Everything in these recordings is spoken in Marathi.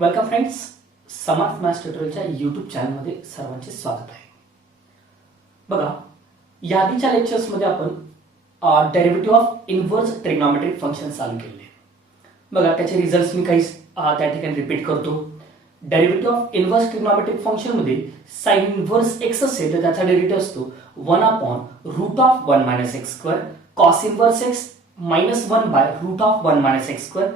वेलकम फ्रेंड्स, समाज मॅथ्स ट्युटोरियलच्या यूट्यूब चॅनलमध्ये सर्वांचे स्वागत आहे. बघा, याआधीच्या लेक्चर्समध्ये आपण derivative of inverse trigonometric function चालू केले. बघा, त्याचे रिझल्ट्स मी काही त्या ठिकाणी रिपीट करतो. Derivative of inverse trigonometric function मध्ये साइन इनव्हर्स एक्स असेल तर त्याचा डेरिव्हेटिव्ह असतो 1 upon root of 1 minus x square, cos inverse x minus 1 by root of 1 minus x square,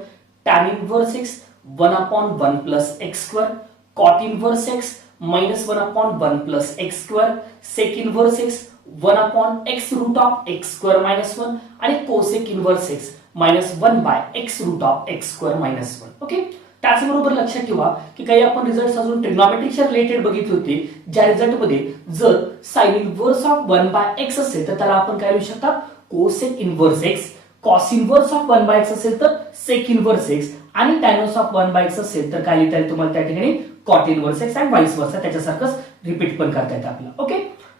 tan inverse x 1 upon 1 plus x square, cot inverse x minus 1 upon 1 plus x square, sec inverse x 1 upon x root of x square minus 1 आणि cosec inverse x minus 1 by x root of x square minus 1. Okay, त्याचबरोबर लक्षात ठेवा की काही आपण रिझल्ट्स अजून ट्रिग्नोमेट्रिकच्या रिलेटेड बघितले होते, ज्या रिझल्ट मध्ये जर sine inverse of 1 by x असेल तर त्याला आपण काय लिहू शकता, cosec inverse x, cos inverse of 1 by x असेल तर sec इनव्हर्स x आणि tan ऑफ 1 बाय x असेल तर काय लिहिता येईल तुम्हाला त्या ठिकाणी cot इनव्हर्स x आणि वाइस वर्सा, त्याच्यासारखंच रिपीट पण करता येतं आपल्याला. ओके,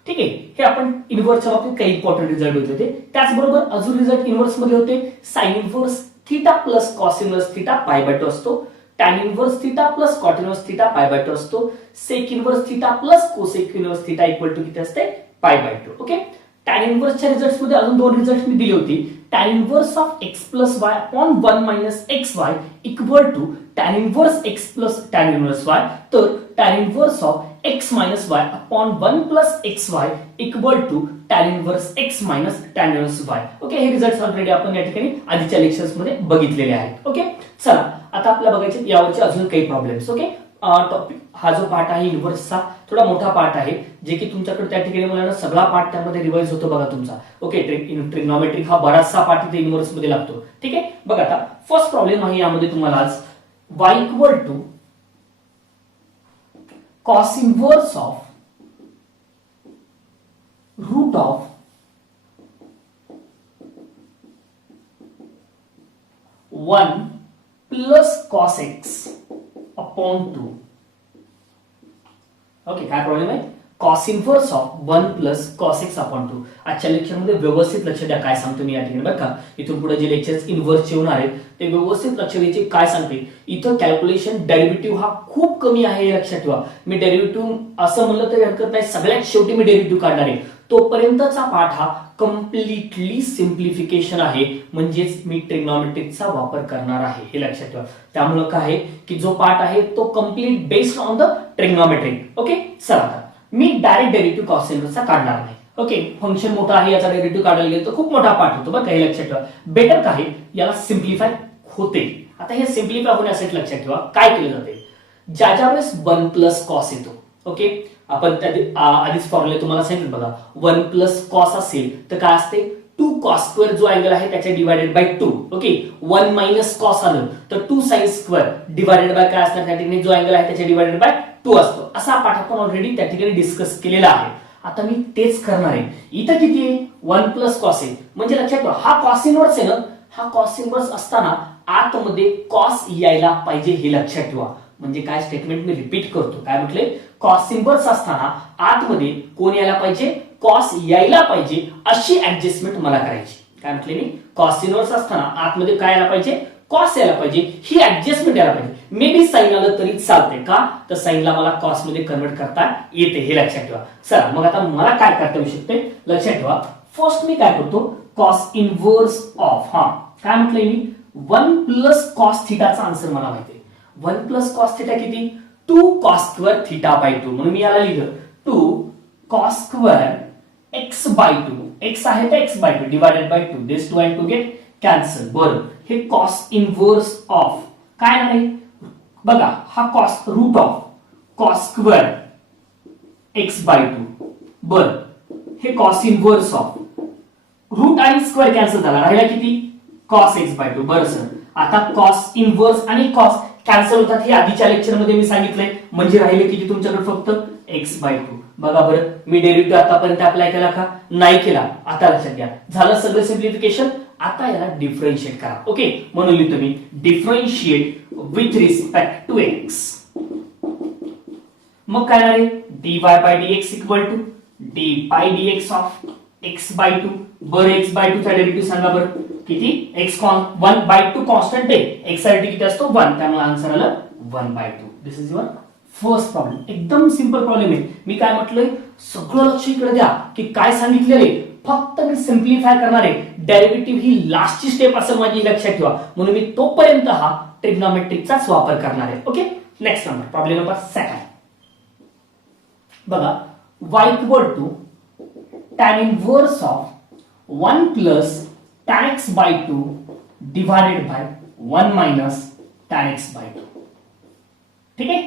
ठीक आहे. हे आपण इनव्हर्सच्या बाबतीत काही इम्पॉर्टंट रिझल्ट होते ते. त्याचबरोबर अजून रिझल्ट इनव्हर्स मध्ये होते sine inverse theta plus cos inverse theta pi by 2 असतो, tan inverse theta plus cot inverse theta pi by 2 असतो, sec inverse theta plus cosec inverse theta equal to किती असते, पाय बाय 2. ओके, tan इनव्हर्सच्या रिझल्ट्स मध्ये अजून दोन रिझल्ट मी दिली होती. tan inverse of x plus y upon 1 minus xy equal to tan inverse x plus tan inverse y, तर tan inverse of x minus y upon 1 plus xy equal to tan inverse x minus tan inverse y. Okay, हे रिझल्ट्स ऑलरेडी आपण या ठिकाणी आधीच्या लेक्चर्स मध्ये बघितलेले आहेत. ओके, चला आता आपल्याला बघायचे यावरचे अजून काही प्रॉब्लेम्स. ओके, टॉपिक हा जो पार्ट आहे इनव्हर्सचा थोडा मोठा पार्ट आहे, जे की तुमच्याकडे त्या ठिकाणी मला सगळा पार्ट त्यामध्ये रिवाइज होतो बघा तुमचा. ओके, ट्रिग्नोमेट्रिक हा बराचसा पार्ट इथे इनव्हर्स मध्ये लागतो. ठीक आहे, बघा आता फर्स्ट प्रॉब्लेम आहे यामध्ये तुम्हाला आज y equal to cos inverse of root of 1 plus cos x upon 2. Okay, काय प्रॉब्लेम आहे, cos inverse of 1 plus cos x upon 2. आजच्या लेक्चर मध्ये व्यवस्थित लक्ष द्या काय सांगतो मी या ठिकाणी बरं का. इथून पुढे जे लेक्चर्स इनव्हर्सचे होणार आहेत ते व्यवस्थित लक्ष द्यायचे. काय सांगते इथं, कॅल्क्युलेशन डेरिव्हेटिव्ह हा खूप कमी आहे हे लक्षात ठेवा. मी डेरिव्हेटिव्ह असं म्हणलं तरी हरकत नाही, सगळ्यात शेवटी मी डेरिव्हेटिव्ह काढणार आहे. तोपर्यंतचा पाठ हा कम्प्लिटली सिम्प्लिफिकेशन आहे, म्हणजेच मी ट्रिग्नोमेट्रिकचा वापर करणार आहे हे लक्षात ठेवा. त्यामुळे काय आहे की जो पाठ आहे तो complete based on the trigonometric. Okay, चला मी डायरेक्ट डेरिव्हेटिव्ह कॉस इनव्हर्सचा काढणार नाही. ओके, फंक्शन मोठा आहे, याचा डेरिव्हेटिव्ह काढायला गेलं तर खूप मोठा पार्ट होतो बरं, काही लक्षात ठेवा. बेटर काय याला सिम्प्लिफाय होते. आता हे सिम्प्लिफाय होण्यासाठी लक्षात ठेवा काय केलं जाते, ज्या वेळेस 1 प्लस कॉस येतो. ओके, आपण आधीच फॉर्म्युला तुम्हाला सांगितलं बघा, 1 प्लस कॉस असेल तर काय असते, 2 कॉस स्क्वेअर जो अँगल आहे त्याच्या divided by 2. Okay, 1 minus cos आलं तर 2 साइन स्क्वेअर डिवायडेड बाय काय असणार, त्या ठिकाणी जो अँगल आहे त्याच्या डिवायडेड बाय 2 असतो. असा पाठ आपण ऑलरेडी त्या ठिकाणी डिस्कस केलेला आहे. आता मी तेच करणार आहे. इथं किती आहे, 1 प्लस कॉस आहे, म्हणजे लक्षात ठेवा हा कॉस इनव्हर्स आहे ना, हा कॉस इनव्हर्स असताना आतमध्ये कॉस यायला पाहिजे हे लक्षात ठेवा. म्हणजे काय स्टेटमेंट मी रिपीट करतो, काय म्हटले, कॉस इनव्हर्स असताना आतमध्ये कोण यायला पाहिजे, कॉस यायला पाहिजे, अशी ऍडजस्टमेंट मला करायची. काय म्हटले मी, कॉस इनव्हर्स असताना आतमध्ये काय यायला पाहिजे, कॉस यायला पाहिजे, ही ऍडजस्टमेंट यायला पाहिजे. मे बी साइन आलं तरी चालते का, तर साइनला मला कॉस मध्ये कन्वर्ट करता येते हे लक्षात ठेवा. चला मग आता मला काय करता येऊ शकते, लक्षात ठेवा. फर्स्ट मी काय करतो, कॉस इनव्हर्स ऑफ, हा काय म्हटलंय मी, 1 प्लस कॉस थिटाचा आन्सर मला माहिती आहे. 1 प्लस कॉस थिटा किती, 2 कॉस स्क्वेअर थिटा बाय 2. म्हणून मी याला लिहिलं 2 cos square x by 2. X आहे तर x by 2 divided by 2. This 2 and 2 get cancel. बरं, हे कॉस इनव्हर्स ऑफ काय आहे बघा, हा cos root of cos square x by 2. बरं, हे कॉस इनव्हर्स ऑफ रूट आणि स्क्वेअर कॅन्सल झाला, राहिला किती, कॉस एक्स बाय 2. बरं सर, आता कॉस इनव्हर्स आणि कॉस कॅन्सल होतात हे आधीच्या लेक्चर मध्ये मी सांगितलंय, म्हणजे राहिले किती तुमच्याकडे फक्त एक्स बाय 2. बघा बरं, मी डेरिव्हेटिव्ह आतापर्यंत अप्लाय केला का, नाही केला. आता लक्षात घ्या, झालं सगळं सिम्प्लिफिकेशन. आता याला डिफरन्शिएट करा. ओके, म्हणून लिहितो मी differentiate with respect to x. मग काय आहे, dy by dx equal to dy dx of x by 2. बरं, x बाय 2 चा डेरिव्हेटिव्ह सांगा बरं किती, x 1 बाय 2 कॉन्स्टंट आहे, x साठी किती असतो 1, त्यामुळे आन्सर आलं 1/2. दिस इज युअर फर्स्ट प्रॉब्लेम. एकदम सिंपल प्रॉब्लेम आहे. मी काय म्हटलंय, सगळं लक्ष इकडे द्या की काय सांगितलेले, फक्त मी सिम्प्लिफाय करणार आहे. डेरिव्हेटिव्ह ही लास्टची स्टेप असं माझी लक्षात ठेवा, म्हणून मी तोपर्यंत हा ट्रिग्नोमेट्रिकचाच वापर करणार आहे. Okay, next number, problem number 2. बघा, y equal to tan inverse of 1 plus tan x by 2 divided by 1 minus tan x by 2. ठीक आहे,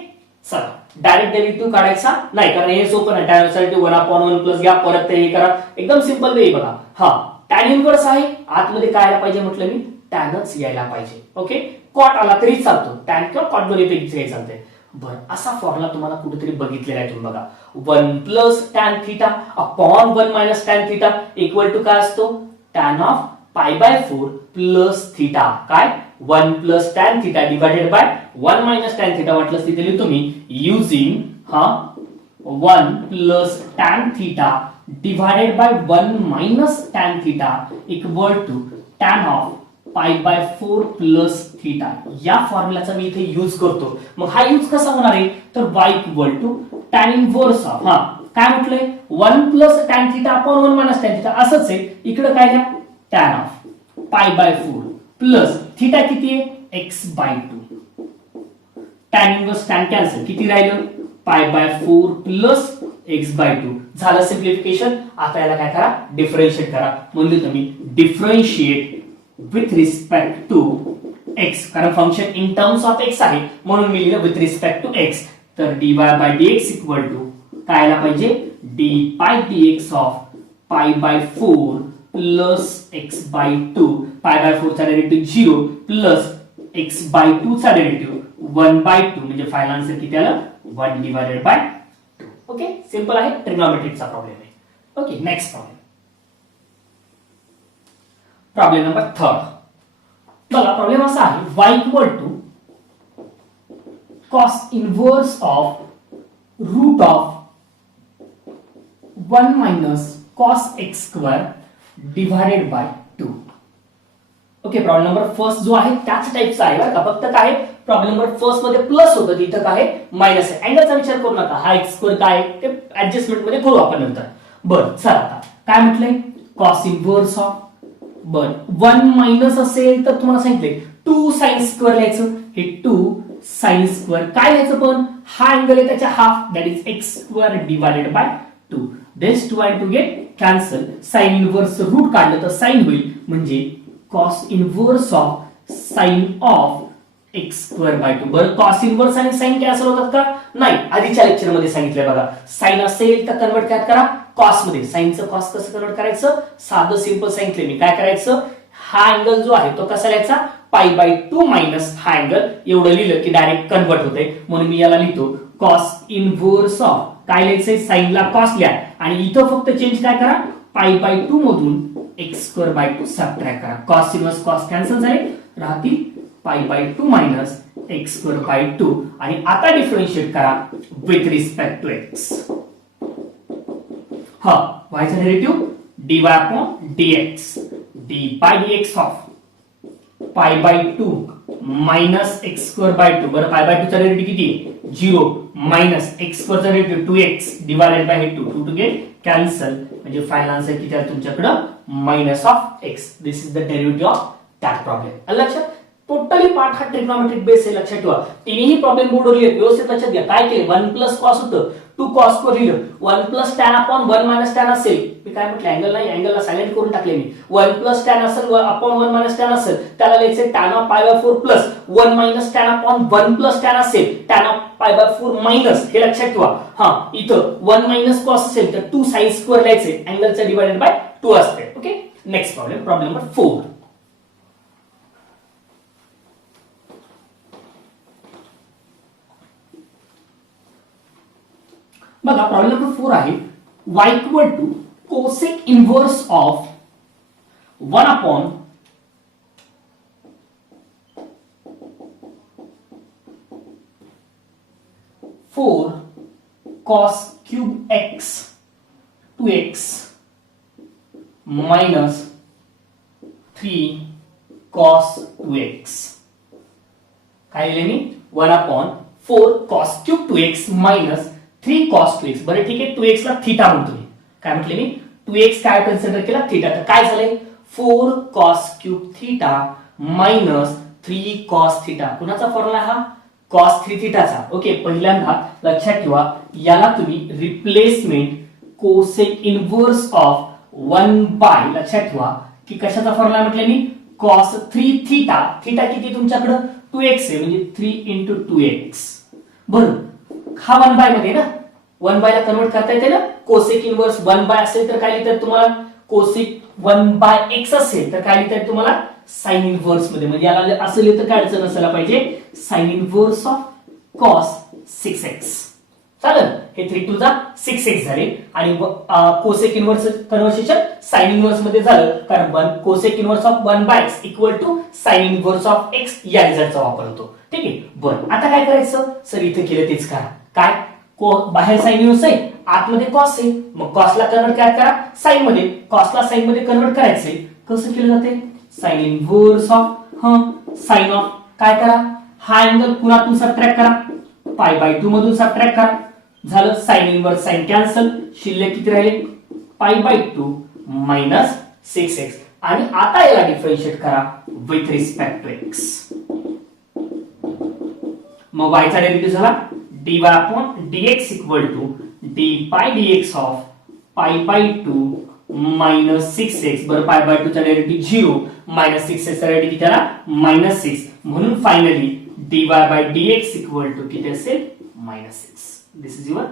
चला डायरेक्ट डेरिव्हेटिव्ह काढायचा नाही, कारण हे सोपं आहे. tan साठी 1/1 प्लस घ्या, परत हे करा. एकदम सिंपल वे. बघा, हा tan इनवर्स आहे, आतमध्ये काय आला पाहिजे म्हटलं मी, टॅनच यायला पाहिजे. ओके, कॉट आला तरी चालतो, टॅन किंवा कॉट दोन्ही पैकी चालतंय. बरं, असा फॉर्म्युला तुम्हाला कुठेतरी बघितलेला आहे. तुम्ही बघा, 1 plus tan theta upon 1 minus tan theta equal to काय असतो, टॅन ऑफ π/4 प्लस थीटा. काय, 1 plus tan theta divided by 1 minus tan theta. वाटलं तिथे लिहितो मी using 1 plus tan theta divided by 1 minus tan theta equal to tan of π/4 plus theta. या फॉर्म्युलाचा मी इथे यूज करतो. मग हा यूज कसा होणार आहे, तर y equal to tan inverse of काय म्हटलंय, 1 plus tan theta upon 1 minus tan theta. असंच आहे, इकडे काय द्या, टॅन ऑफ π/4 प्लस थीटा किती आहे, x/2. Tan inverse tan cancel, किती राहिलं, π/4 प्लस x/2. झालं सिम्प्लिफिकेशन. आता याला काय करा, डिफरन्शिएट करा. म्हणलं तुम्ही differentiate with respect to x, कारण function in terms of x आहे, म्हणून मी लिहिलं with respect to x. तर dy by dx equal to काय आला पाहिजे, dy dx of π/4 plus x/2. π/4 चा डेरिव्हेटिव्ह 0 प्लस x/2 चा डेरिव्हेटिव्ह 1/2, म्हणजे फायनल आन्सर किती आलं, 1 डिवाइडेड बाय 2. ओके, सिंपल आहे, ट्रिग्नोमेट्रिकचा प्रॉब्लेम आहे. Okay, next problem, problem number 3. बघा, प्रॉब्लेम असा आहे, y equal to cos inverse of root of 1 minus cos x square divided by 2. Okay, problem number first जो आहे त्याच टाइपचा आहे बरं का, फक्त काय प्रॉब्लेम नंबर फर्स्ट मध्ये प्लस होतं, तिथं काय मायनस आहे. अँगलचा विचार करू नका, हा x स्क्वेअर काय ते ऍडजस्टमेंट मध्ये करू आपण नंतर. बरं, चला आता काय म्हटलंय, cos इनवर्स ऑफ, बर 1 मायनस असेल तर तुम्हाला सांगितले 2 साइन स्क्वेअर लिहायचं. हे 2 साइन स्क्वेअर काय लिहायचं, पण हा अँगल आहे त्याच्या half, that is x square divided by 2. This 2 and 2 get cancel. Sine inverse root काढलं तर साइन होईल, म्हणजे cos inverse of sine of x square by 2. बरं, cos इनवर्स आणि साइन कॅन्सल होतात का, नाही. आधीच्या लेक्चर मध्ये सांगितलंय बघा, साइन असेल तर कन्वर्ट काय करा कॉस मध्ये. साइनचं कॉस कसं कन्वर्ट करायचं, साधं सिंपल सांगितलंय मी. काय करायचं, हा अँगल जो आहे तो कसा लिहायचा, π/2 मायनस हा अँगल. एवढं लिहिलं की डायरेक्ट कन्वर्ट होते, म्हणून मी याला लिहितो cos इनवर्स ऑफ, काय लिहायचंय, साइनला कॉस लिहा, आणि इथं फक्त चेंज काय करा, π/2 मधून x²/2 सबट्रॅक्ट करा. cos इनवर्स cos कॅन्सल झाले, राहतील π/2 मायनस x²/2. आणि आता डिफरन्शिएट करा with respect to x. y चा derivative dy upon dx, dy dx of π/2 minus x²/2. बरं, π/2 चा डेरिव्हेटिव्ह किती, 0 मायनस x² चा derivative 2x divided by 2. 2 get cancel, म्हणजे फायनल आन्सर किती आहे तुमच्याकडे, minus of x. This is the derivative of that problem. लक्षात, टोटली पार्ट हा ट्रिग्नोमेट्रिक बेस आहे, लक्षात ठेवा. तिन्ही प्रॉब्लेम बोर्डवर लिहिलेत, व्यवस्थित लक्षात घ्या. काय केले, 1 प्लस कॉस होतं, 2 कॉस स्क्वेअर लिहिलं, 1 plus tan upon 1 minus tan असेल, मी काय म्हटलं, अँगल नाही, अँगलला सायलेंट करून टाकले मी. 1 प्लस टॅन असेल अपॉन 1 मायनस टॅन असेल, त्याला लिहायचं tan of π/4 plus 1 minus tan upon 1 plus tan असेल, टॅन ऑफ π/4 मायनस. हे लक्षात ठेवा. इथं 1 मायनस कॉस असेल तर 2 साइन स्क्वेअर लिहायचे, अँगलचा डिवाइडेड बाय 2 असते. Okay, next problem, problem number 4. बघा, प्रॉब्लेम नंबर 4 आहे, y equal to cosec inverse of 1 upon 4 cos cube x 2x minus 3 cos 2x. काय लिहिले मी 1/4 cos cube 2x minus 3 cos 2x. बरं ठीक आहे, 2x ला थीटा म्हणतो मी. काय म्हटले मी 2x काय कन्सिडर केला थीटा. तर काय झालंय 4 cos cube theta minus 3 cos theta. कुणाचा फॉर्म्युला हा cos 3 थीटाचा. ओके, पहिल्यांदा लक्षात ठेवा याला तुम्ही replacement cosec inverse of 1 by लक्षात ठेवा की कशाचा फॉर्म्युला म्हटले मी cos 3 थीटा. थीटा किती तुमच्याकडे 2x आहे म्हणजे 3 into 2x. बरं हा 1 बाय मध्ये ना 1 बाय ला कन्वर्ट करता येते ना. कोसेक इनव्हर्स 1 बाय असेल तर काय लिहितात तुम्हाला कोसेक 1 बाय x असेल तर काय लिहितात तुम्हाला साइन इनव्हर्स मध्ये. म्हणजे याला असं लिहितं काय अडचण नसायला पाहिजे sign inverse of cos 6x. चालेल, हे 3 to 6x झाले आणि cosec inverse conversation sine inverse मध्ये झालं कारण cosec inverse of 1 by x equal to sine inverse of x या रिझल्टचा वापर होतो. ठीक आहे, बरं आता काय करायचं सर इथे केलं तेच करा. काय बाहेर साइन इनव्हर्स आहे आतमध्ये कॉस आहे मग कॉसला कन्वर्ट काय करा साइन मध्ये. कॉसला साइन मध्ये कन्वर्ट करायचंय कसं केलं जाते sine inverse of sine of काय करा हा अँगल कुणातून सबट्रॅक्ट करा पाय बाय 2 मधून सबट्रॅक्ट करा. झालं साइन इनव्हर्स साइन कॅन्सल शिल्लक किती राहिले पाय बाय 2 मायनस 6x. आणि आता याला डिफरन्शिएट करा विथ रिस्पेक्ट टू x. मग y चा डेरिव्हेटिव्ह झाला dy upon dx equal to d pi dx of pi by 2 minus 6x. बरं पाय बाय 2 चा डेरिव्हेटिव्ह 0 मायनस 6x चा डेरिव्हेटिव्ह किती आला मायनस 6. म्हणून finally dy by dx equal to किती असेल minus 6. This is your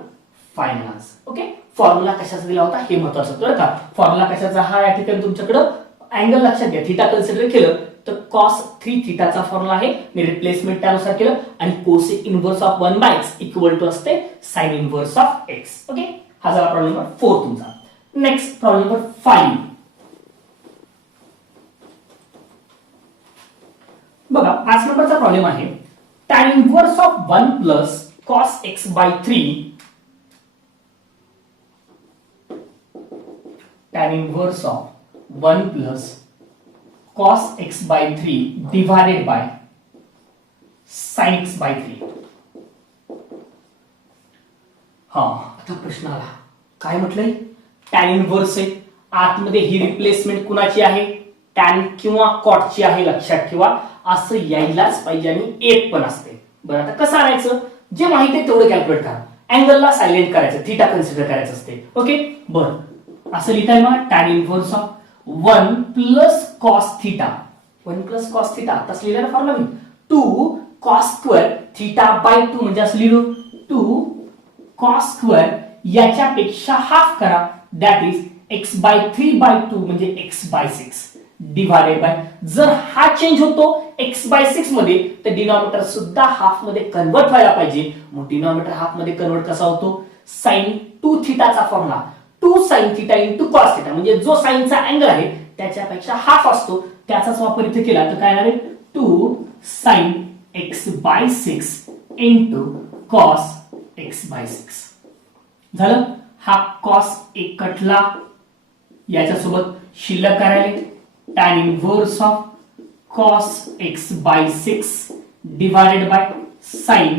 final answer. Okay, formula कशाचा दिला होता हे महत्त्वाचं होतं बरं का. फॉर्म्युला कशाचा हा या ठिकाणी तुमच्याकडे अँगल लक्षात घ्या थीटा कन्सिडर केलं तर cos 3 थीटाचा फॉर्म्युला आहे. मी रिप्लेसमेंट त्यानुसार केलं आणि cosec inverse of 1 by x equal to असते sine inverse of x. Okay, हा झाला प्रॉब्लेम नंबर 4 तुमचा. नेक्स्ट प्रॉब्लेम नंबर 5 बघा. 5 नंबरचा प्रॉब्लेम आहे tan inverse of 1 plus cos x by 3 tan inverse of 1 plus cos x by 3 divided by sin x by 3. हा आता प्रश्न आला काय म्हटलंय tan इनव्हर्स आहे आतमध्ये ही रिप्लेसमेंट कुणाची आहे tan किंवा cot ची आहे. लक्षात ठेवा असं यायलाच पाहिजे आणि एक पण असते. बरं आता कसं आणायचं जे माहिती आहे तेवढं कॅल्क्युलेट करा. अँगलला सायलेंट करायचं थीटा कन्सिडर करायचं असते. ओके, बरं असं लिहिताय मग tan inverse of 1 plus cos theta 1 plus cos theta तस लिहिलेला फॉर्म्युला मी 2 cos स्क्वेअर थीटा बाय 2 म्हणजे असं लिहिलो 2 cos स्क्वेअर याच्यापेक्षा हाफ करा that is x by 3 by 2 म्हणजे x बाय 6 डिवाइडेड बाय जर हा चेंज होतो x बाय 6 मध्ये तर डिनॉमिनेटर सुद्धा हाफ मध्ये कन्वर्ट व्हायला पाहिजे. मग डिनॉमिनेटर हाफ मध्ये कन्वर्ट कसा होतो sin 2 थीटाचा formula 2 sin theta into cos theta म्हणजे जो साइनचा अँगल आहे त्याच्यापेक्षा हाफ असतो त्याचाच वापर इथे केला तर काय येणार आहे 2 sin x by 6 into cos x by 6. झालं, हा cos एक कटला याच्यासोबत शिल्लक करायला tan inverse of cos x by 6 divided by sin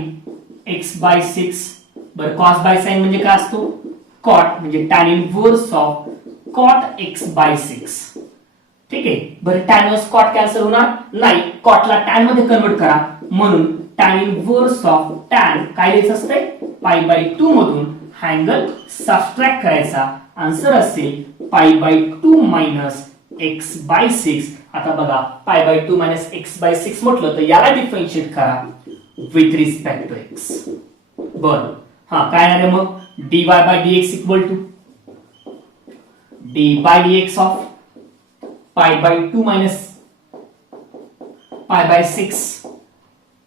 x by 6. बरं cos by sin म्हणजे काय असतो cot म्हणजे tan inverse of cot x by 6. ठीक आहे, बरं tan इनव्हर्स cot कॅन्सल होणार नाही cot ला tan मध्ये कन्वर्ट करा म्हणून tan इनव्हर्स ऑफ tan काय लिहायचं असतंय पाय बाय 2 मधून हा अँगल सबट्रॅक्ट करायचा. आन्सर असेल पाय बाय 2 मायनस x बाय 6. आता बघा पाय बाय 2 मायनस x बाय 6 म्हटलं तर याला डिफरन्शिएट करा विथ रिस्पेक्ट टू x. बरं हा काय आहे मग dy by dx equal to d by dx of pi by 2 minus pi by 6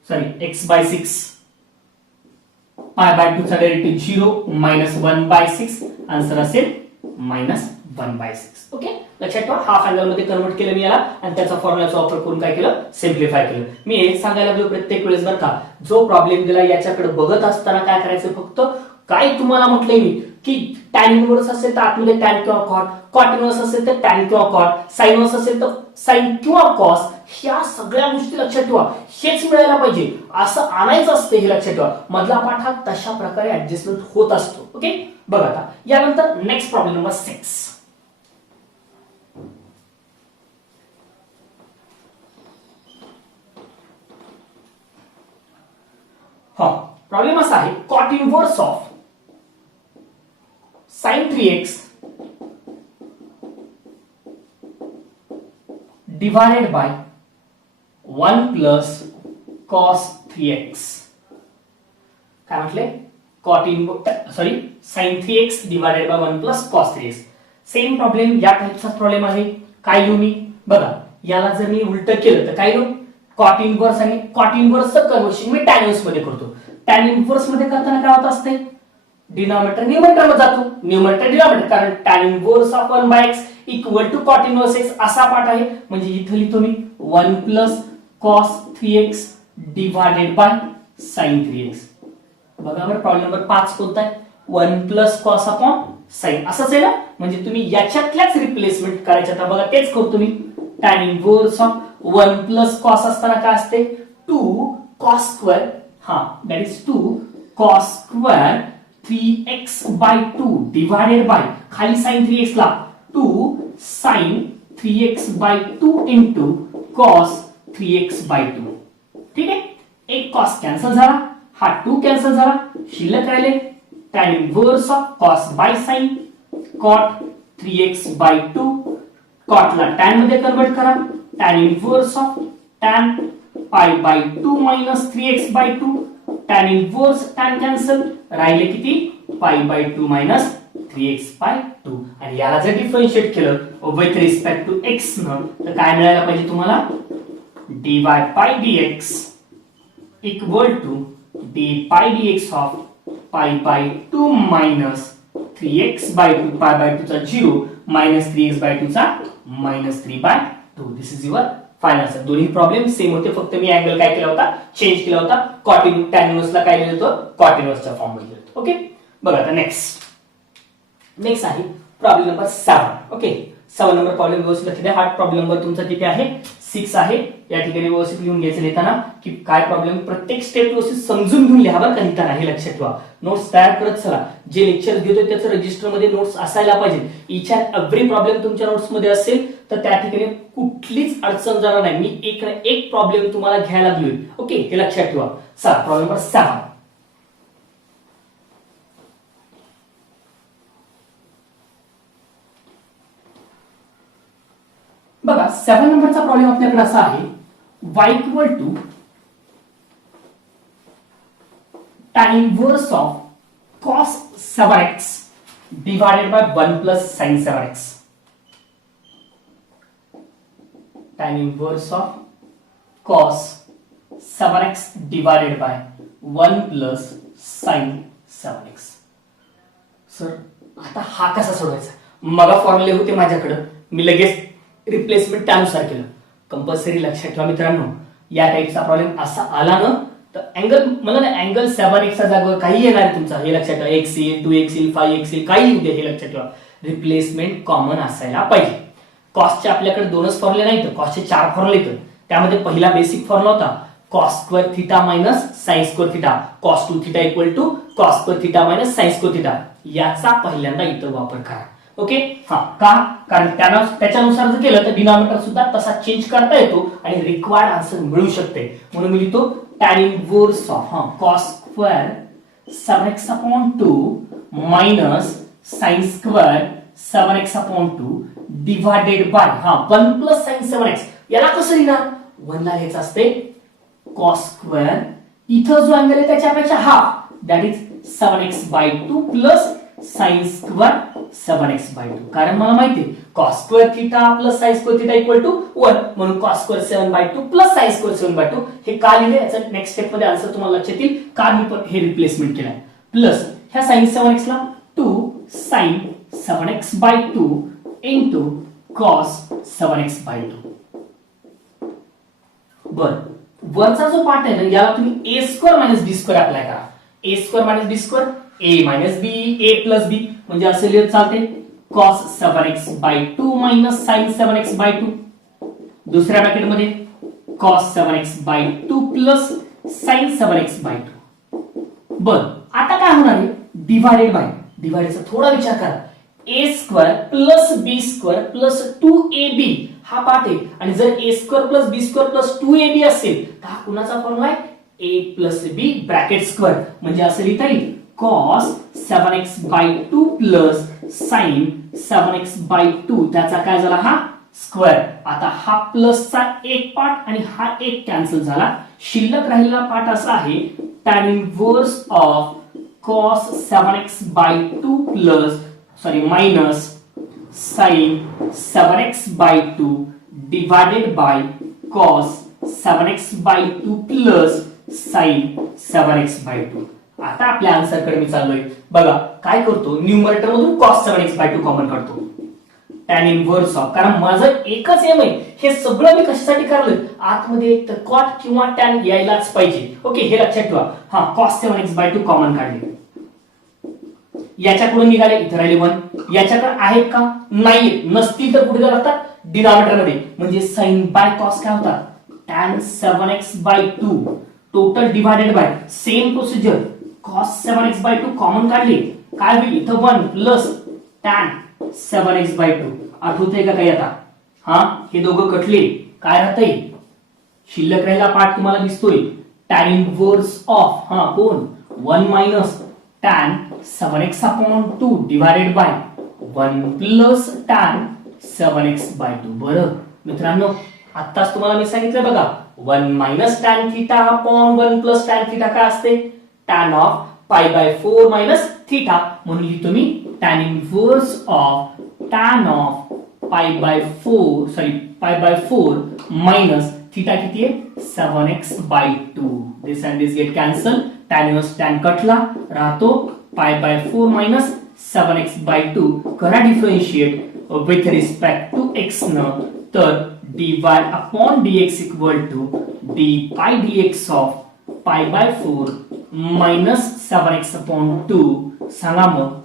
sorry x by 6 pi by 2 चा डेरिव्हेटिव्ह 0 मायनस 1 बाय 6. आन्सर असेल मायनस 1 बाय 6. ओके, लक्षात ठेवा हाफ अँगल मध्ये कन्वर्ट केलं मी याला आणि त्याचा फॉर्म्युलाचा वापर करून काय केलं सिम्प्लिफाय केलं. मी एक सांगायला लागलो प्रत्येक वेळेस बरं का जो प्रॉब्लेम दिला याच्याकडे बघत असताना काय करायचं फक्त काय तुम्हाला म्हटलंय मी की tan इनव्हर्स असेल तर आतमध्ये tan किंवा cot, cot इनव्हर्स असेल तर tan किंवा cot, sin इनव्हर्स असेल तर साइन किंवा कॉस, ह्या सगळ्या गोष्टी लक्षात ठेवा. हेच मिळायला पाहिजे असं आणायचं असते, हे लक्षात ठेवा. मधला पाठ हा तशा प्रकारे ऍडजस्टमेंट होत असतो. ओके, बघा आता यानंतर नेक्स्ट प्रॉब्लेम नंबर 6. प्रॉब्लेम असा आहे, cot inverse of sine 3x divided by 1 plus cos 3x. काय म्हटले? Cot sine 3x divided by 1 plus cos 3x. Same problem, या टाइपचा प्रॉब्लेम आहे. काय लिहू मी? बघा, याला जर मी उलट केलं तर काय लिहू? कॉट इनव्हर्स, आणि कॉट इनव्हर्सचं कन्व्हर्शन मी टॅन इनव्हर्स मध्ये करतो. टॅन इनव्हर्स मध्ये करताना काय होत असते? डिनॉमिनेटर न्यूमरेटर मध्ये जातो, न्यूमरेटर डिनॉमिनेटर, कारण tan inverse of 1/x equal to cot inverse x असा पार्ट आहे. म्हणजे इथे लिहितो मी 1 plus cos 3x divided by sine 3x. बघा बरं, प्रॉब्लेम नंबर 5 कोणता आहे? 1 प्लस कॉस अपॉन साइन, असंच आहे ना. म्हणजे तुम्ही याच्यातल्याच रिप्लेसमेंट करायच्या. आता बघा तेच करतो मी. Tan inverse of 1 plus cos असताना काय असते? 2 cos square, that is 2 cos square 3x by 2 divided by, खाली साइन 3x ला 2 sine 3x by 2 into cos 3x by 2. ठीक आहे, एक कॉस कॅन्सल झाला, हा 2 कॅन्सल झाला, शिल्लक राहिले tan inverse of cos by sine cot 3x by 2. कॉटला टॅन मध्ये कन्वर्ट करा, tan inverse of tan pi by 2 minus 3x by 2. Tan inverse tan cancel, राहिले किती? पाय बाय 2 मायनस 3x बाय 2. आणि याला जर डिफरन्शिएट केलं विथ रिस्पेक्ट टू x न, तर काय मिळायला पाहिजे तुम्हाला? dy by dx equal to dy dx of pi by 2 minus 3x by 2, pi by 2 चा 0 मायनस 3x बाय 2 चा minus 3 by 2. This is your final answer. दोन्ही प्रॉब्लेम सेम होते, फक्त मी अँगल काय केला होता? चेंज केला होता. कॉट इन टॅन इनव्हर्सला काय लिहिलं होतं? कॉट इनव्हर्सच्या फॉर्म मध्ये लिहिलं होतं. ओके, बघा आता नेक्स्ट आहे problem number 7. Okay, 7 number problem व्यवस्थित लक्ष द्या. हा प्रॉब्लेम नंबर तुमचा किती आहे? 6 आहे. या ठिकाणी व्यवस्थित लिहून घ्यायचं लिहिताना की काय प्रॉब्लेम, प्रत्येक स्टेप व्यवस्थित समजून घेऊन लिहा बरं का लिहिताना, हे लक्षात ठेवा. नोट्स तयार करत चला. जे लेक्चर घेतोय त्याचं रजिस्टर मध्ये नोट्स असायला पाहिजे. इच अँड एव्हरी प्रॉब्लेम तुमच्या नोट्स मध्ये असेल तर त्या ठिकाणी कुठलीच अडचण जाणार नाही. मी एक प्रॉब्लेम तुम्हाला घ्यायला लागलोय. ओके, हे लक्षात ठेवा. चला, प्रॉब्लेम नंबर 7. बघा, 7 नंबरचा प्रॉब्लेम आपल्याकडे असा आहे, y equal to tan inverse of cos 7x divided by 1 plus sin 7x. tan inverse of cos 7x divided by 1 plus sin 7x. Sir आता हा कसा सोडवायचा? मग फॉर्म्युले होते माझ्याकडे, मी लगेच रिप्लेसमेंट त्यानुसार केलं. कंपल्सरी लक्षात ठेवा मित्रांनो, या टाइपचा प्रॉब्लेम असा आला ना तर अँगल मला ना अँगल 7x च्या जागेवर काही येणार आहे तुमचा, हे लक्षात ठेवा. x येईल, 2x येईल, 5x येईल, काही येऊ दे, हे लक्षात ठेवा. रिप्लेसमेंट कॉमन असायला पाहिजे. कॉसचे आपल्याकडे 2च फॉर्म्युले नाहीत, कॉसचे 4 फॉर्म्युले आहेत. त्यामध्ये पहिला बेसिक फॉर्म्युला होता cos square theta minus sin square theta, cos 2 theta equal to cos square theta minus sin square theta. याचा पहिल्यांदा इथं वापर करा. ओके, का? कारण त्याच्यानुसार जर केलं तर डिनॉमिनेटर सुद्धा तसा चेंज करता येतो आणि रिक्वायर्ड आन्सर मिळू शकते. म्हणून मी लिहितो tan inverse of cos square 7x upon 2 minus sin square 7x upon 2 divided by 1 plus sin 7x. याला कसं लिहिणार? 1 ला लिहायचं असते cos स्क्वेअर, इथं जो अँगल आहे त्याच्यापेक्षा half, that is 7x by 2 plus sin square 7x by 2. कारण मला माहिती आहे cos square theta plus sin square theta equal to 1, म्हणून cos square 7 by 2 plus sin square 7 by 2. हे का लिहिले याचा नेक्स्ट स्टेप मध्ये आन्सर तुम्हाला लक्षात येईल का मी हे रिप्लेसमेंट केलाय. प्लस ह्या sin 7x ला 2 sin 7x by 2 into cos 7x by 2. बर, वरचा जो पार्ट आहे ना याला तुम्ही a square minus b square apply करा. a square minus b square, a minus b, a plus b, म्हणजे असे लिहित चालते cos 7x by 2 minus sin 7x by 2. दुसऱ्या ब्रॅकेटमध्ये cos 7x by 2 plus sin 7x by 2. बर, आता काय होणार आहे? डिवाइडेड बाय, डिवाइडचा थोडा विचार करा. a square plus b square plus 2ab हा पार्ट आहे, आणि जर a square plus b square plus 2ab असेल तर हा कुणाचा फॉर्म्युला आहे? a plus b bracket square. म्हणजे असं लिहिता येईल cos 7x by 2 plus sin 7x by 2, त्याचा काय झाला? हा स्क्वेअर. आता हा प्लसचा एक पार्ट आणि हा एक कॅन्सल झाला. शिल्लक राहिलेला पार्ट असा आहे tan inverse of cos 7x by 2 plus minus sin 7x by 2 divided bye cos 7x by 2 plus sin 7x by 2. आता आपल्या आन्सर कडे मी चाललोय. बघा काय करतो, न्यूमरेटर मधून cos 7x by 2 कॉमन काढतो. tan इनव्हर्स ऑफ, कारण माझं एकच एम आहे, हे सगळं मी कशासाठी करलोय? आतमध्ये एक तर कॉट किंवा tan यायलाच पाहिजे. ओके, हे लक्षात ठेवा. हा cos 7x by 2 कॉमन काढले. याच्याकडून निघाले, इथे राहिले 1. याच्याकडे आहेत का? नाही, नसतील तर कुठे जातात? डिनॉमिनेटर मध्ये. म्हणजे sin बाय cos काय होतात? tan 7x by 2 total divided by same procedure cos 7x by 2 common काढले, काय होईल? इथं 1 प्लस tan 7x by 2. आठवतंय का काही आता? हा, हे दोघं कटले, काय राहतंय? शिल्लक राहिला पार्ट तुम्हाला दिसतोय tan इनव्हर्स ऑफ, हा कोण? 1 minus tan 7x upon 2 divided by 1 plus tan 7x by 2. बरं मित्रांनो, आत्ताच तुम्हाला मी सांगितलं बघा, 1 minus tan theta upon 1 plus tan theta काय असते? tan of pi by 4 minus theta. म्हणून लिहितो मी tan inverse of tan of pi by 4 minus theta किती आहे? 7x by 2. This and this get cancel. tan inverse tan कटला, राहतो pi by 4 minus 7x by 2. करा differentiate with respect to x न, तर dy upon dx equal to d pi dx of pi by 4 minus 7x upon 2. सांगा मग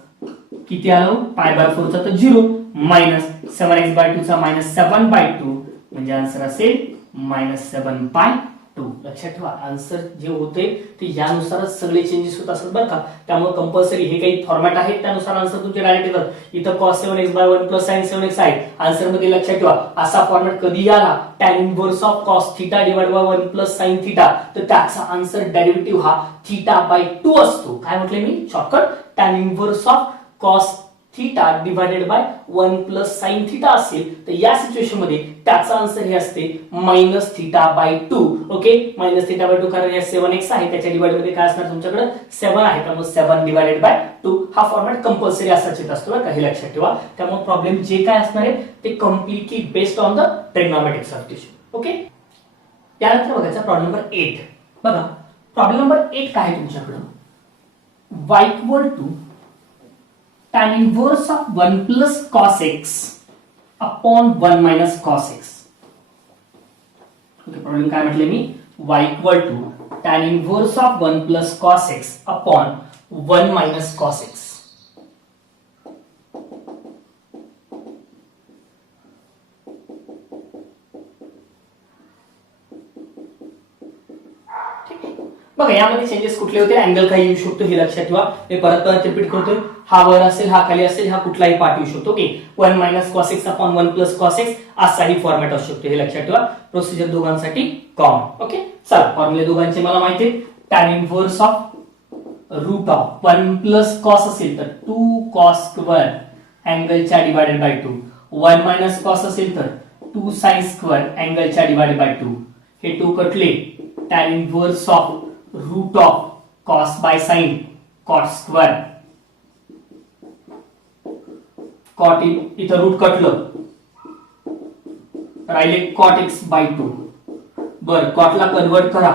किती आलं? पाय बाय 4 चा तर 0 मायनस 7x by 2 चा मायनस 7 by 2, म्हणजे आन्सर असेल मायनस 7 by 2. लक्षात ठेवा, आन्सर जे होते ते यानुसारच सगळे चेंजेस होत असतात बरं का. त्यामुळे कंपल्सरी हे काही फॉर्मॅट आहेत त्यानुसार आन्सर तुमचे डायरेक्ट येतात. इथं cos 7x by 1 plus sin 7x आहे. आन्सर मध्ये लक्षात ठेवा, असा फॉर्मॅट कधी आला tan inverse of cos theta divide by 1 plus sin theta, तर त्याचा आन्सर डेरिव्हेटिव्ह हा थीटा बाय 2 असतो. काय म्हटले मी? Shortcut tan inverse of cos theta divided by 1 plus sin theta असेल तर या सिच्युएशन मध्ये त्याचा आन्सर हे असते minus theta by 2. Okay, minus theta by 2, कारण या 7x आहे त्याच्या डिवाइड मध्ये काय असणार? तुमच्याकडे 7 आहे, त्यामुळे 7 डिवाइडेड बाय 2 हा फॉर्मॅट कंपल्सरी असाच येत असतो बरं का, हे लक्षात ठेवा. त्यामुळे प्रॉब्लेम जे काय असणार आहे ते completely based on the trigonometric substitution. Okay, त्यानंतर बघायचा प्रॉब्लेम नंबर 8. बघा प्रॉब्लेम नंबर 8 काय आहे तुमच्याकडे? y equal to tan inverse of 1 plus cos x upon 1 minus cos x. Okay, problem काय म्हटले मी? y equal to tan inverse of 1 plus cos x upon 1 minus cos x. बघा यामध्ये चेंजेस कुठले होते? अँगल काही येऊ शकतो, हे लक्षात ठेवा. मी परत रिपीट करतोय, हा वर असेल, हा खाली असेल, हा कुठलाही पार्ट येऊ शकतो. Okay, 1 minus cos x upon 1 plus cos x असाही फॉर्मॅट असू शकतो, हे लक्षात ठेवा. प्रोसिजर दोघांसाठी कॉमन. ओके, चला फॉर्म्युले दोघांचे मला माहिती आहे. tan inverse of root of 1 plus cos असेल तर 2 cos स्क्वेअर अँगलच्या डिवाइडेड बाय 2. 1 मायनस cos असेल तर 2 sin स्क्वेअर अँगलच्या डिवाइडेड बाय 2. हे 2 कटले. tan inverse of root of cos by sin cot square. cot इथं रूट कटलं, राहिले cot x बाय 2. बर, cot ला कन्वर्ट करा.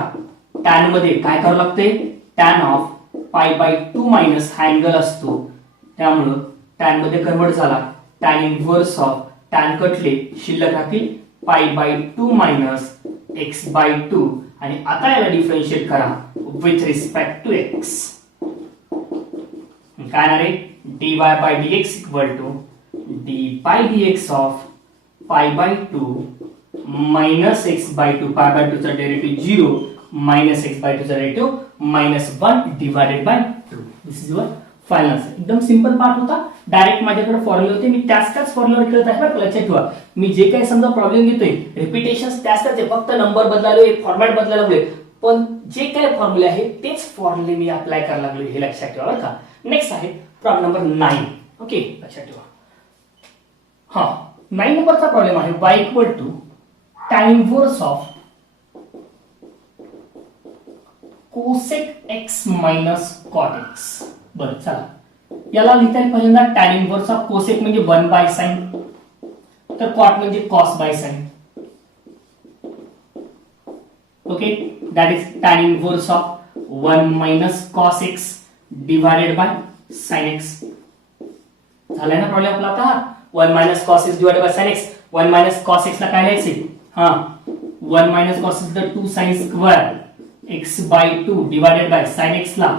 tan मध्ये काय करावं लागते? tan of pi by 2 minus हा अँगल असतो, त्यामुळं tan मध्ये कन्वर्ट झाला. tan इनव्हर्स ऑफ tan कटले, शिल्लक राहतील पाय बाय 2 मायनस x बाय 2. आणि आता याला डिफरन्शिएट करा विथ रिस्पेक्ट टू x. काय आहे? dy by dx equal to d pi dx of pi by 2 minus x by two, pi by two चा derivative 0 minus x by two चा derivative -1 divided by 2. This is your final answer. एकदम सिंपल पार्ट होता. डायरेक्ट माझ्याकडे फॉर्म्युला होते, मी त्याच फॉर्म्युलावर करत आहे. बरं लक्षात ठेवा, मी जे काही समजा प्रॉब्लेम घेतोय रिपिटेशन्स त्याच आहे, फक्त नंबर बदलालोय, फॉर्मॅट बदलायला लागलोय, पण जे काही फॉर्म्युले आहे तेच फॉर्म्युले मी अप्लाय करायला लागलोय, हे लक्षात ठेवा बरं का. नेक्स्ट आहे प्रॉब्लेम नंबर 9. ओके, लक्षात ठेवा. हा 9 नंबरचा प्रॉब्लेम आहे y equal to tan inverse of cosec x minus cot x. बरं चला, याला लिहिता येईल पहिल्यांदा tan इनव्हर्स ऑफ कोसेक म्हणजे 1 बाय साइन, तर कॉट म्हणजे cos by sine. Okay, that is tan inverse of 1 minus cos x divided by sin x. झालाय ना प्रॉब्लेम आपला आता. 1 minus cos x divided by sin x. 1 minus cos x ला काय लिहायचे? हा 1 मायनस cos x तर 2 sin square x by 2 divided by sin x ला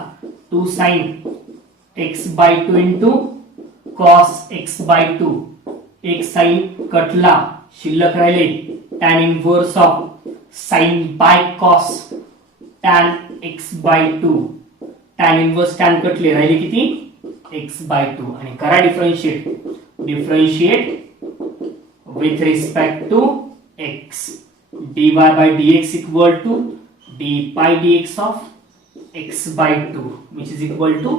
2 sin x by 2 into cos x by 2. एक sin कटला, शिल्लक राहिले tan inverse of sin by cos tan x by 2. tan inverse tan कटले, राहिले किती? x by 2. आणि करा differentiate with respect to x. dy by dx equal to d pi dx of x by 2 which is equal to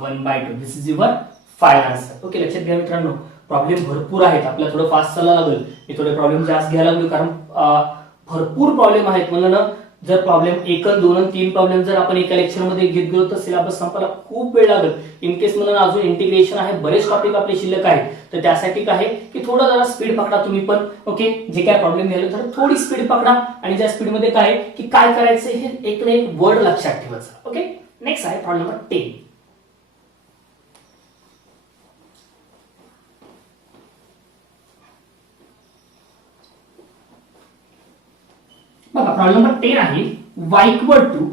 1 by 2. This is your final answer. Okay, लक्षात घ्या मित्रांनो, प्रॉब्लेम भरपूर आहेत, आपल्याला थोडं फास्ट चालायला लागेल. मी थोडे प्रॉब्लेम जास्त घ्यायला लागलो कारण भरपूर प्रॉब्लेम आहेत. म्हणून ना जर प्रॉब्लेम 1, 2, 3 प्रॉब्लेम जर आपण एका लेक्चर मध्ये घेत गेलो तर सिलेबस संपायला खूप वेळ लागेल. इन केस मला अजून इंटिग्रेशन आहे, बरेच टॉपिक आपले शिल्लक आहेत, तर त्यासाठी काय आहे की थोडं जरा स्पीड पकडा तुम्ही पण. ओके, जे काय प्रॉब्लेम घ्यायला तर थोडी स्पीड पकडा, आणि त्या स्पीड मध्ये काय आहे की काय करायचं हे एक ना एक वर्ड लक्षात ठेवायचं. ओके, नेक्स्ट आहे प्रॉब्लेम नंबर 10. बघा, प्रॉब्लेम नंबर 10 आहे y equal to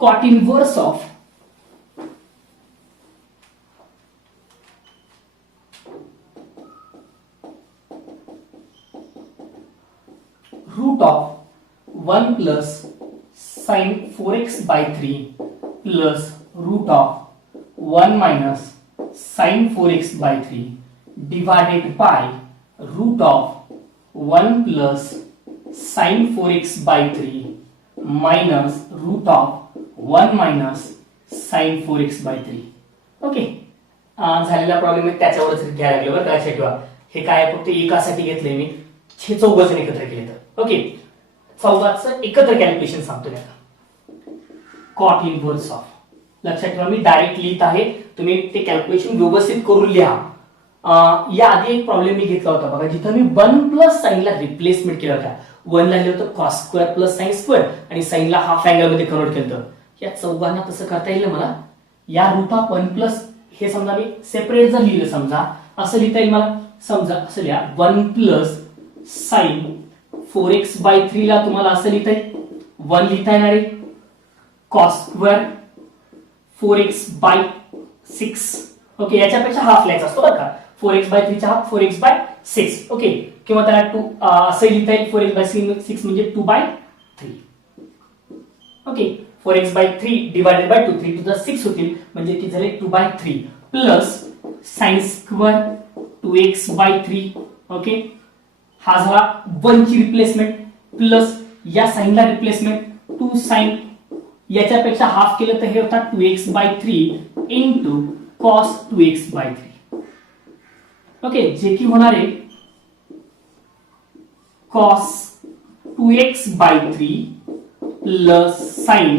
cot inverse of root of 1 plus sine 4x by 3 plus root of 1 minus sine 4x by 3 divided by root of 1 plus sine 4x by 3 minus root of 1 minus sine 4x by 3. Okay, झालेला प्रॉब्लेम आहे त्याच्यावरच घ्यायला लागले बरं. लक्षात ठेवा, हे काय फक्त एकासाठी घेतलंय मी, हे चौघजण एकत्र केले तर. ओके, चौघाचं एकत्र कॅल्क्युलेशन सांगतो मी आता. कॉट इनव्हर्स ऑफ, लक्षात ठेवा मी डायरेक्ट लिहित आहे, तुम्ही ते कॅल्क्युलेशन व्यवस्थित करून लिहा. या आधी एक प्रॉब्लेम मी घेतला होता बघा, जिथं मी 1 प्लस साइन ला रिप्लेसमेंट केला होता. 1 ला लिहिलं होतं cos square plus sine square आणि साइन ला हाफ अँगल मध्ये कन्वर्ट केलं होतं. या चौघांना तसं करता येईल मला. या रूट ऑफ 1 प्लस हे समजा मी सेपरेट जर लिहिलं, समजा असं लिहिता येईल मला. समजा असं लिहा 1 प्लस साइन 4x बाय 3 ला तुम्हाला असं लिहिता येईल, 1 लिहिता येणार आहे cos square 4x by 6. Okay, याच्यापेक्षा हाफ लिहायचा असतो बरं का. 4x बाय 3 चा हाफ 4x बाय 6. ओके, किंवा त्याला 2 असं लिहिता येईल 4x बाय 6 म्हणजे 2 by 3. Okay, 4x by 3 divided by 2, 3 to the 6 होतील म्हणजे किती झाले 2 by 3 plus sine square 2x by 3. Okay, हा झाला 1 ची रिप्लेसमेंट प्लस या साइन ला रिप्लेसमेंट 2 साइन, याच्यापेक्षा हाफ केलं तर हे होता 2x by 3 into cos 2x by 3. Okay, जे की होणार आहे cos 2x by 3 plus sin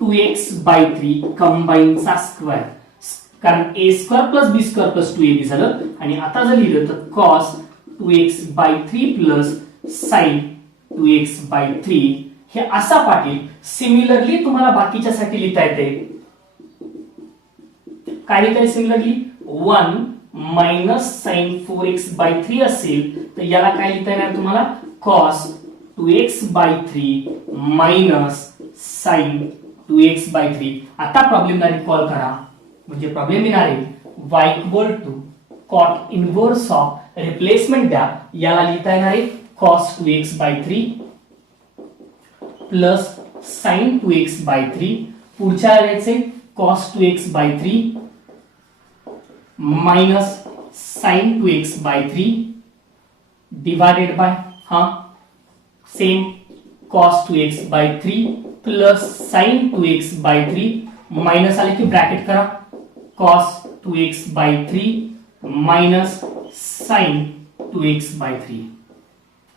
2x by 3 combine चा स्क्वेअर, कारण a square plus b square plus 2ab झालं. आणि आता जर लिहिलं तर cos 2x by 3 plus sin 2x by 3 हे असा पाटील. सिमिलरली तुम्हाला बाकीच्यासाठी लिहिता येते. काय लिहिता येईल similarly? 1 minus sign 4x by 3 असेल तर याला काय लिहिता येणार तुम्हाला? cos 2x by 3 minus sine 2x by 3. आता प्रॉब्लेमला रिकॉल करा, म्हणजे प्रॉब्लेम येणार आहे y equal to cot inverse of replacement द्या, याला लिहिता येणार आहे cos 2x by 3 plus sin 2x by 3 पुढच्या याचे cos 2x by 3 minus sin 2x by 3 divided bye same cos 2x by 3 plus sin 2x by 3 minus आले की ब्रॅकेट करा cos 2x by 3 minus sin 2x by 3.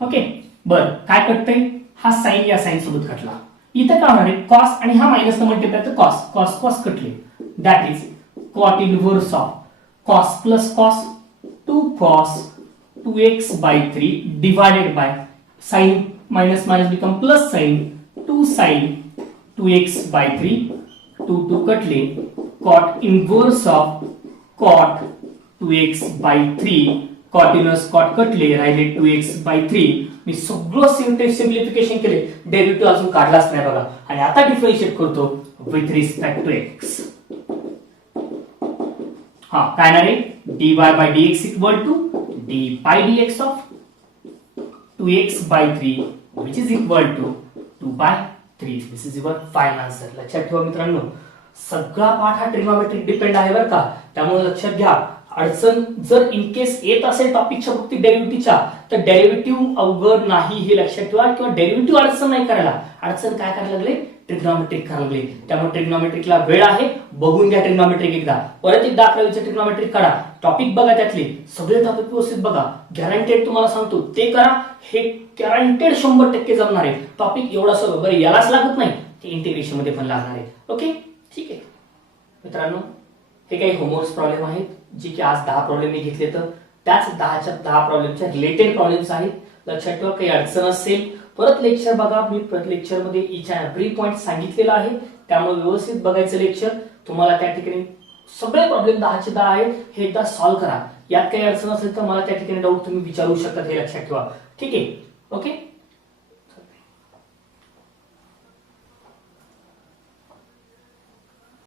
Okay बर काय कटतंय हा साइन या साइन सोबत कटला इथं काय होणार आहे cos आणि हा माइनस न मल्टिप्लाय तर cos cos cos कटले that is cot inverse of cos plus cos 2 cos 2x by 3 divided by sin minus minus become plus sin 2 sin 2x by 3 2 कटले cot inverse of cot 2x by 3 cot inverse cot कटले राहिले 2x by 3 मी सगळं सिम्प्लिफिकेशन केले डेरिव्हेटिव्ह अजून काढलाच नाही बघा आणि आता डिफरन्शिएट करतो विथ रिस्पेक्ट टू x काय ना रे dy by dx equal to d pi dx of 2x by 3 which is equal to 2 by 3. This is your final answer. लक्षात ठेवा मित्रांनो सगळा पाठ हा ट्रिग्नोमेट्रिक डिपेंड आहे बरं का त्यामुळे लक्षात घ्या अडचण जर इन केस येत असेल टॉपिकच्या फक्त डेरिव्हेटिव्हच्या तर डेरिव्हेटिव्ह अवघड नाही हे लक्षात ठेवा किंवा डेरिव्हेटिव्ह अडचण नाही करायला अडचण काय करायला लागले ट्रिग्नोमेट्रिक करायला लागले त्यामुळे ट्रिग्नोमेट्रिकला वेळ आहे बघून घ्या ट्रिग्नोमेट्रिक एकदा परत एकदा 11वीचे ट्रिग्नोमेट्रिक काढा टॉपिक बघा त्यातले सगळे टॉपिक व्यवस्थित बघा गॅरंटेड तुम्हाला सांगतो ते करा हे गॅरंटेड 100% जमणार आहे टॉपिक एवढा सगळं बरं यालाच लागत नाही ते इंटिग्रेशन मध्ये पण लागणार आहे ओके ठीक आहे मित्रांनो हे काही होमवर्क प्रॉब्लेम आहेत जी की आज 10 प्रॉब्लेम मी घेतले तर त्याच 10च्या 10 प्रॉब्लेमच्या रिलेटेड प्रॉब्लेम्स आहेत लक्षात ठेवा काही अडचण असेल परत लेक्चर बघा मी परत लेक्चर मध्ये इच अँड एव्हरी पॉइंट सांगितलेला आहे त्यामुळे व्यवस्थित बघायचं लेक्चर तुम्हाला त्या ठिकाणी सगळे प्रॉब्लेम 10चे 10 आहेत हे एकदा सॉल्व्ह करा यात काही अडचण असेल तर मला त्या ठिकाणी डाऊट तुम्ही विचारू शकता हे लक्षात ठेवा ठीक आहे ओके